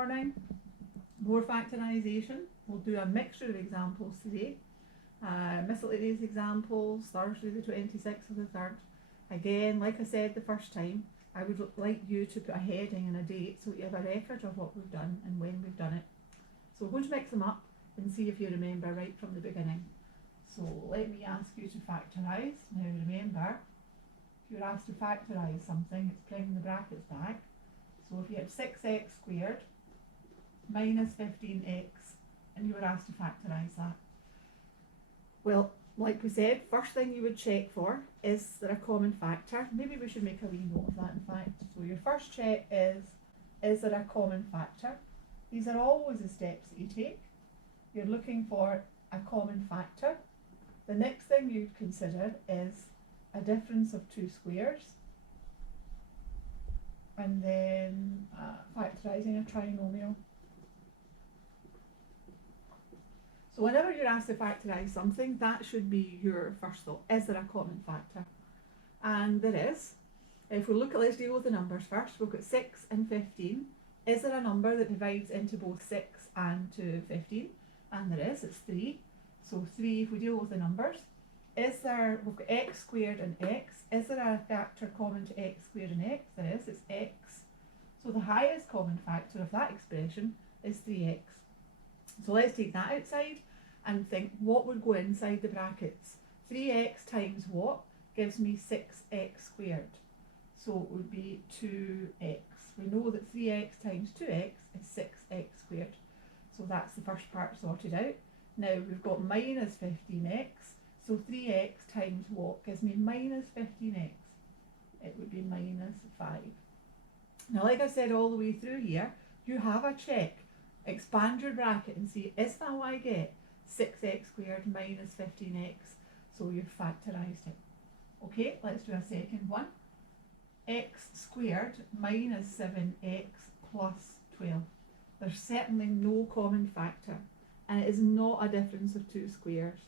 morning. More factorisation. We'll do a mixture of examples today. Miscellaneous examples, Thursday the 26th of the 3rd. Again, like I said the first time, I would like you to put a heading and a date so you have a record of what we've done and when we've done it. So we're going to mix them up and see if you remember right from the beginning. So let me ask you to factorise. Now remember, if you're asked to factorise something, it's bringing the brackets back. So if you had 6x squared minus 15x and you were asked to factorise that. Well, like we said, first thing you would check for is there a common factor. Maybe we should make a wee note of that in fact. So your first check is there a common factor? These are always the steps that you take. You're looking for a common factor. The next thing you'd consider is a difference of two squares. And then factorising a trinomial. So whenever you're asked to factorise something, that should be your first thought. Is there a common factor? And there is. If we look at, let's deal with the numbers first. We've got 6 and 15. Is there a number that divides into both 6 and to 15? And there is, it's 3. So 3, if we deal with the numbers. Is there, we've got x squared and x. Is there a factor common to x squared and x? There is, it's x. So the highest common factor of that expression is 3x. So let's take that outside and think what would go inside the brackets. 3x times what gives me 6x squared. So it would be 2x. We know that 3x times 2x is 6x squared. So that's the first part sorted out. Now we've got minus 15x. So 3x times what gives me minus 15x? It would be minus 5. Now like I said all the way through here, you have a check. Expand your bracket and see, is that what I get? 6x squared minus 15x. So you've factorised it. Okay, let's do a second one. X squared minus 7x plus 12. There's certainly no common factor, and it is not a difference of two squares.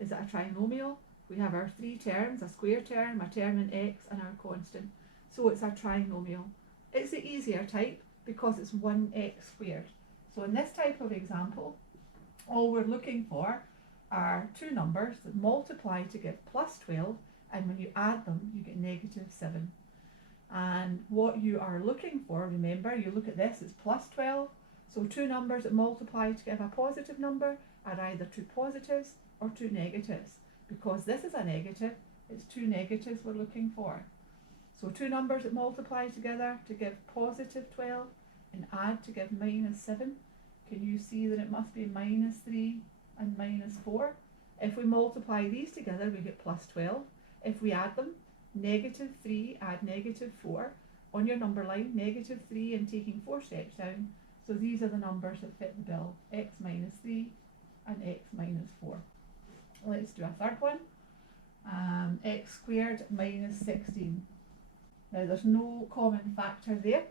Is it a trinomial? We have our three terms, a square term, a term in x, and our constant. So it's a trinomial. It's the easier type because it's 1x squared. So in this type of example, all we're looking for are two numbers that multiply to give plus 12, and when you add them, you get negative 7. And what you are looking for, remember, you look at this, it's plus 12. So two numbers that multiply to give a positive number are either two positives or two negatives. Because this is a negative, it's two negatives we're looking for. So two numbers that multiply together to give positive 12 and add to give minus 7. Can you see that it must be minus 3 and minus 4? If we multiply these together, we get plus 12. If we add them, negative 3 add negative 4. On your number line, negative 3 and taking 4 steps down. So these are the numbers that fit the bill, x minus 3 and x minus 4. Let's do a third one. X squared minus 16. Now there's no common factor there.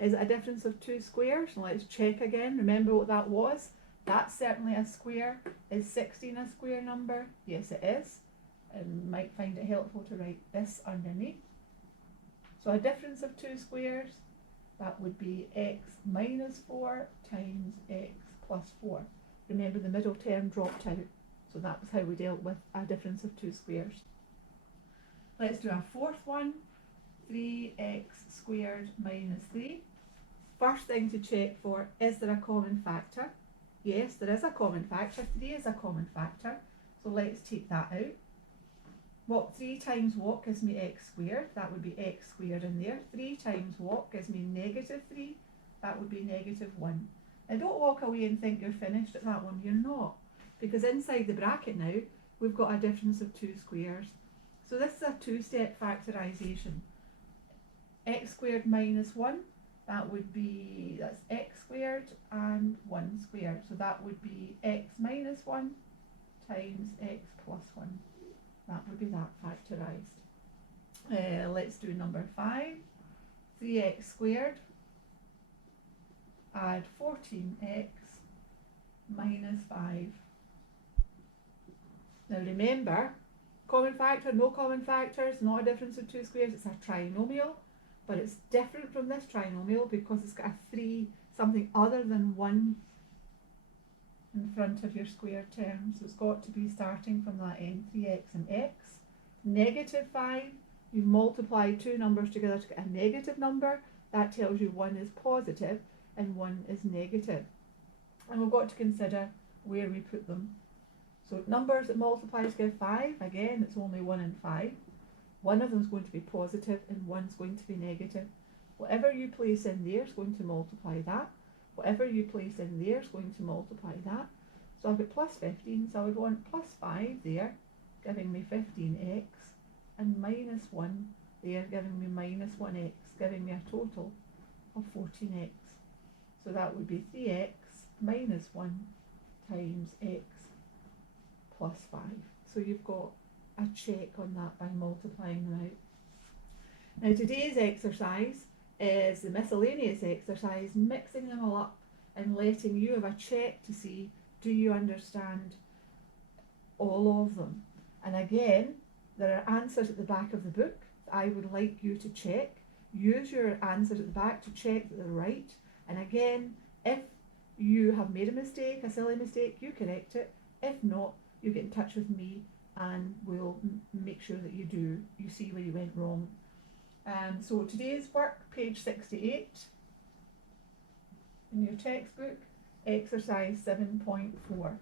Is it a difference of two squares? Let's check again. Remember what that was? That's certainly a square. Is 16 a square number? Yes, it is. And you might find it helpful to write this underneath. So a difference of two squares, that would be x minus 4 times x plus 4. Remember the middle term dropped out. So that was how we dealt with a difference of two squares. Let's do a fourth one. 3x squared minus 3. First thing to check for, is there a common factor? Yes, there is a common factor. 3 is a common factor. So let's take that out. What 3 times what gives me x squared? That would be x squared in there. 3 times what gives me negative 3? That would be negative 1. Now don't walk away and think you're finished at that one. You're not. Because inside the bracket now, we've got a difference of two squares. So this is a two-step factorisation. X squared minus 1, that would be, that's x squared and 1 squared. So that would be x minus 1 times x plus 1. That would be that factorised. Let's do number 5. 3x squared, add 14x minus 5. Now remember, common factor, no common factors, not a difference of two squares, it's a trinomial. but it's different from this trinomial because it's got a 3, something other than 1 in front of your square term, so it's got to be starting from that end, 3x and x. Negative 5, you've multiplied two numbers together to get a negative number. That tells you one is positive and one is negative. And we've got to consider where we put them. So numbers that multiply to give 5, again, it's only 1 and 5. One of them is going to be positive and one's going to be negative. Whatever you place in there is going to multiply that. Whatever you place in there is going to multiply that. So I've got plus 15, so I would want plus 5 there, giving me 15x, and minus 1 there, giving me minus 1x, giving me a total of 14x. So that would be 3x minus 1 times x plus 5. So you've got a check on that by multiplying them out. Now today's exercise is the miscellaneous exercise, mixing them all up and letting you have a check to see, do you understand all of them? And again, there are answers at the back of the book that I would like you to check. Use your answers at the back to check that they're right. And again, if you have made a mistake, a silly mistake, you correct it. If not, you get in touch with me and we'll make sure that you see where you went wrong. So today's work, page 68 in your textbook, exercise 7.4.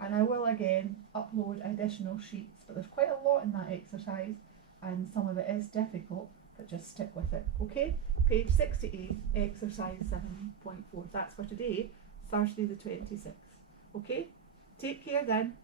And I will again upload additional sheets, but there's quite a lot in that exercise and some of it is difficult, but just stick with it, okay? Page 68, exercise 7.4. That's for today, Thursday the 26th, okay? Take care then.